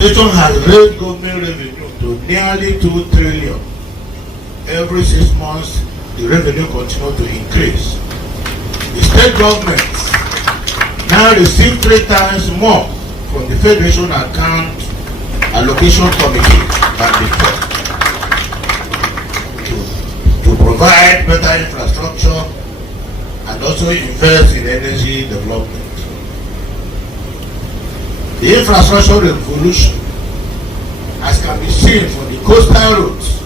Nation has raised government revenue to nearly 2 trillion. Every 6 months, the revenue continues to increase. The state governments now receive 3 times more from the Federation Account Allocation Committee than before to provide better infrastructure and also invest in energy development. The infrastructure revolution, as can be seen from the coastal roads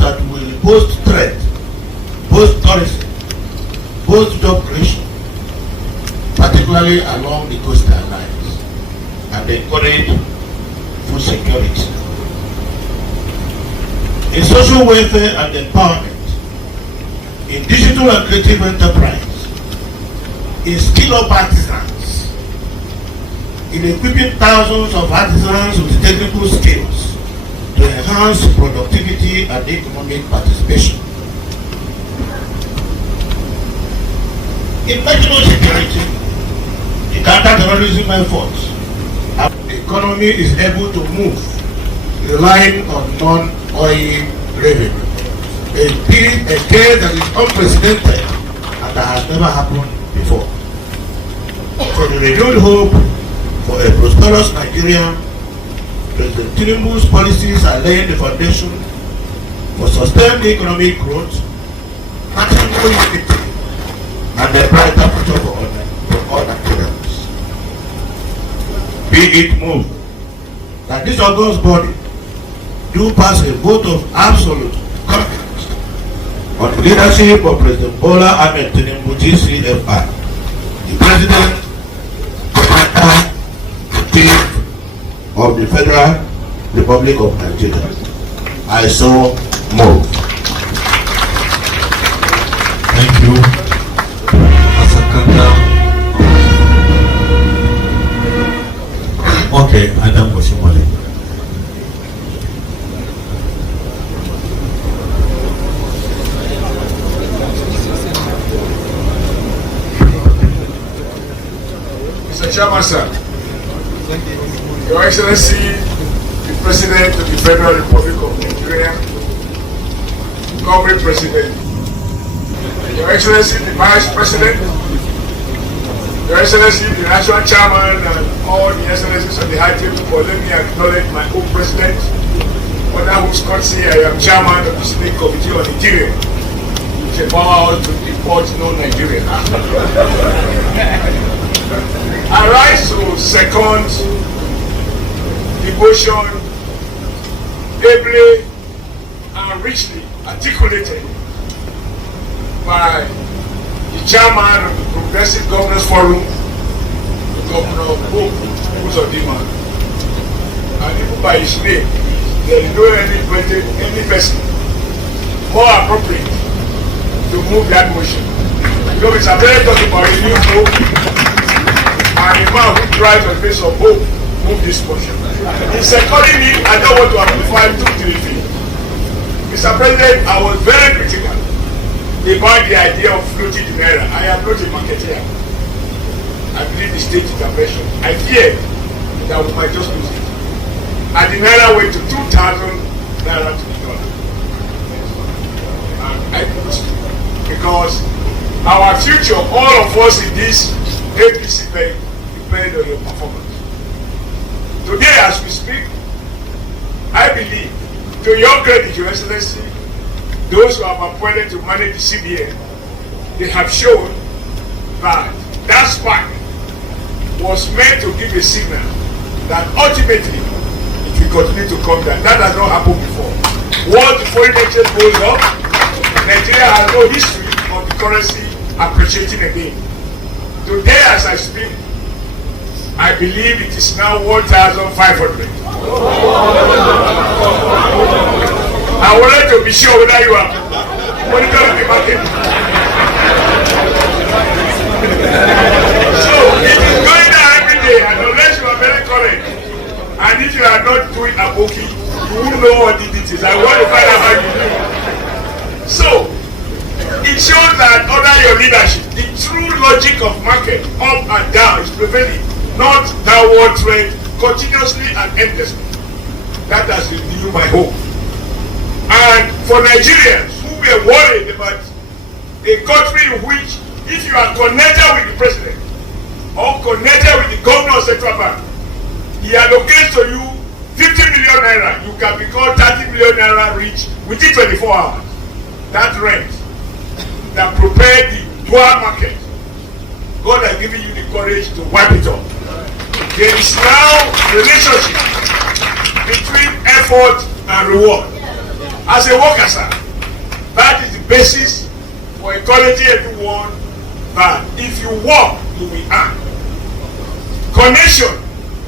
that will boost trade, boost tourism, boost job creation, particularly along the coastal lines, and encourage food security. In social welfare and empowerment, in digital and creative enterprise, in skill-up artisans, in equipping thousands of artisans with technical skills to enhance productivity and economic participation. In national security, the counter-terrorism efforts, the economy is able to move, relying on non-oil revenue. A case that is unprecedented and that has never happened before. For the renewed hope for a prosperous Nigeria, President Tinubu's policies are laying the foundation for sustained economic growth, national unity, and a brighter future for all Nigerians. Be it moved that this august body do pass a vote of absolute confidence on the leadership of President Bola Ahmed Tinubu GCFR, the President of the Federal Republic of Nigeria. I so move. Thank you. Asakanda. Okay, Adam Boshimole. Mr. Chairman, sir. Your Excellency, the President of the Federal Republic of Nigeria, Comrade President, Your Excellency, the Vice President, Your Excellency, the National Chairman, and all the Excellencies on the high table, for let me acknowledge my own President, under whose courtesy I am Chairman of the State Committee on Interior, which empowers us to import non-Nigerian. I rise to second devotion ably and richly articulated by the chairman of the Progressive Governors Forum, the Governor Uzodimma, and even by his name, there is no any person more appropriate to move that motion. Because it's a very talking about a new hope, and a man who drives on the face of hope move this motion. In seconding it, I don't want to amplify 2-3 things. Mr. President, I was very critical about the idea of floating the naira. I am not a marketeer. I believe the state intervention. I feared that we might just lose it. And the naira went to 2,000 naira to the dollar. And I lost it. Because our future, all of us in this APC depend on your performance. Today, as we speak, I believe, to your credit, Your Excellency, those who have appointed to manage the CBN, they have shown that that spark was meant to give a signal that ultimately it will continue to come down. That has not happened before. Once the foreign exchange goes up, Nigeria has no history of the currency appreciating again. Today, as I speak, I believe it is now 1,500. I wanted to be sure whether you are monitoring the market. So it is going down every day, and unless you are very correct, and if you are not doing a booking, you won't know what it is. I want to find out how you do it. So it shows that under your leadership, the true logic of market, up and down, is prevailing. not downward trend, continuously and endlessly. That has renewed my hope. And for Nigerians who were worried about a country in which, if you are connected with the president or connected with the governor of Central Bank, he allocates to you 50 million naira, you can become 30 million naira rich within 24 hours. That rent that prepared the dual market, God has given you the courage to wipe it off. There is now a relationship between effort and reward. As a worker, sir, that is the basis for encouraging everyone that if you work, you will earn. Connection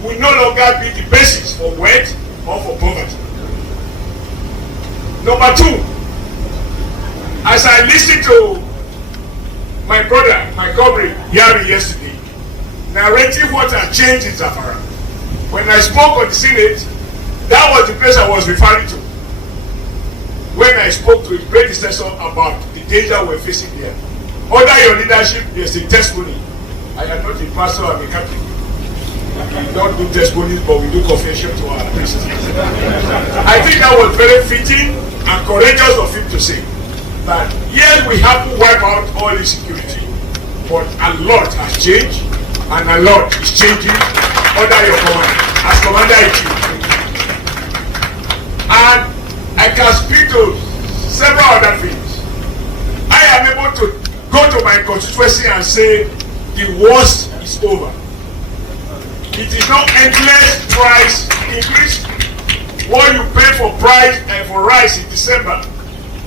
will no longer be the basis for wealth or for poverty. Number two, as I listened to my brother, my comrade, Yari yesterday, narrating what has changed in Zamfara. When I spoke on the Senate, that was the place I was referring to. When I spoke to his predecessor about the danger we're facing there. Under your leadership, there's a testimony. I am not a pastor, I'm a Catholic. We don't do testimonies, but we do confession to our priests. I think that was very fitting and courageous of him to say that yes, we have to wipe out all insecurity, but a lot has changed, and a lot is changing under your command, as commander-in-chief. And I can speak to several other things. I am able to go to my constituency and say the worst is over. It is not endless price increase. What you pay for price and for rice in December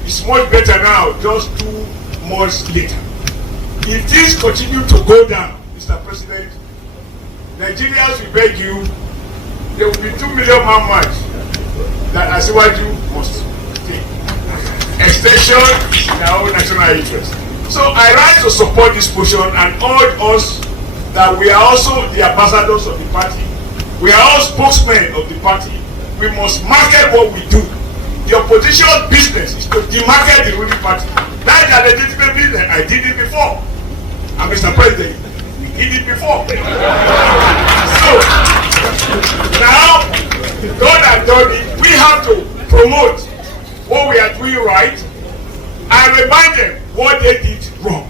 is much better now, just 2 months later. If things continue to go down, Mr. President, Nigerians will beg you, there will be 2 million man march that as what you must take. Extension is in our own national interest. So I rise to support this motion and urge us that we are also the ambassadors of the party. We are all spokesmen of the party. We must market what we do. The opposition business is to demarket the ruling party. That is a legitimate business. I did it before. And Mr. President, we did it before. So, now, God has done it. We have to promote what we are doing right and remind them what they did wrong.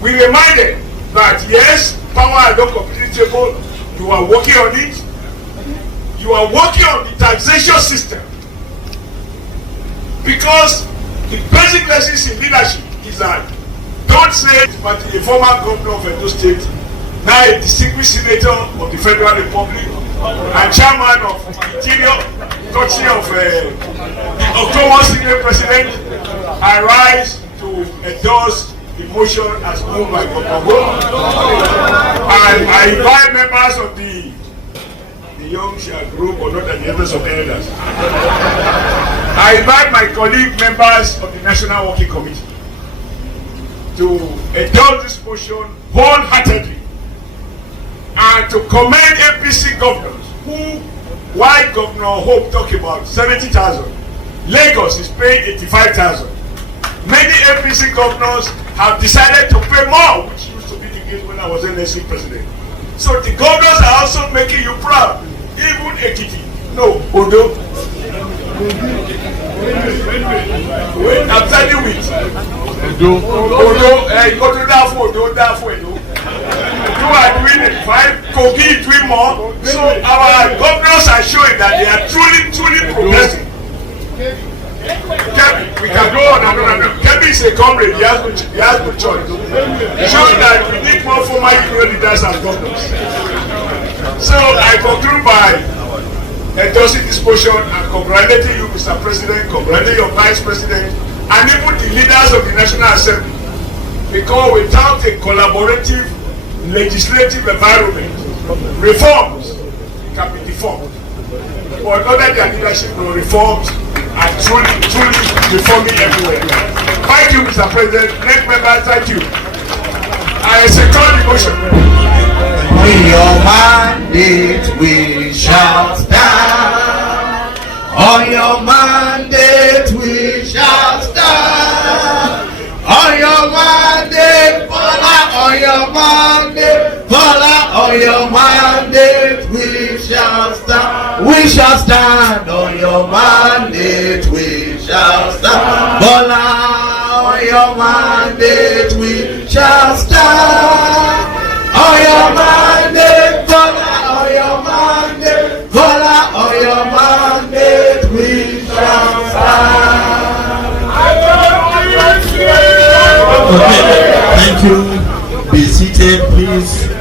We remind them that yes, power is not completely stable. You are working on it. You are working on the taxation system. Because the basic lessons in leadership is that don't say but a former governor of Edo State, now a distinguished senator of the Federal Republic and chairman of the Interior, touching of the October Senate President, I rise to endorse the motion as moved by Governor. And I invite members of the young group, or not the elders of the elders. I invite my colleague members of the National Working Committee to endorse this motion wholeheartedly and to commend APC governors who, while Governor Hope talked about 70,000, Lagos is paying 85,000. Many APC governors have decided to pay more, which used to be the case when I was NEC president. So the governors are also making you proud. Even Ekiti, no, Odo. Wait, I'm telling you it. Odo, go to that for Odo, that for Odo. You are doing it fine, Kogi is doing more. So our governors are showing that they are truly progressing. Kebbi, we can go on and on and on. Kebbi is a comrade, he has no choice. Showing that we need more former union leaders and governors. So I conclude by endorsing this motion and congratulating you, Mr. President, congratulating your Vice President, and even the leaders of the National Assembly. Because without a collaborative legislative environment, reforms can be deformed. But under their leadership, the reforms are truly reforming everywhere. Thank you, Mr. President. Next member, thank you. I second the motion. On your mandate we shall stand. On your mandate we shall stand. On your mandate, Bola, on your mandate, Bola. On your mandate we shall stand. We shall stand. On your mandate we shall stand. Bola, on your mandate we shall stand. On your mandate, Bola, on your mandate, Bola, on your mandate we shall stand. Okay, thank you. Be seated, please.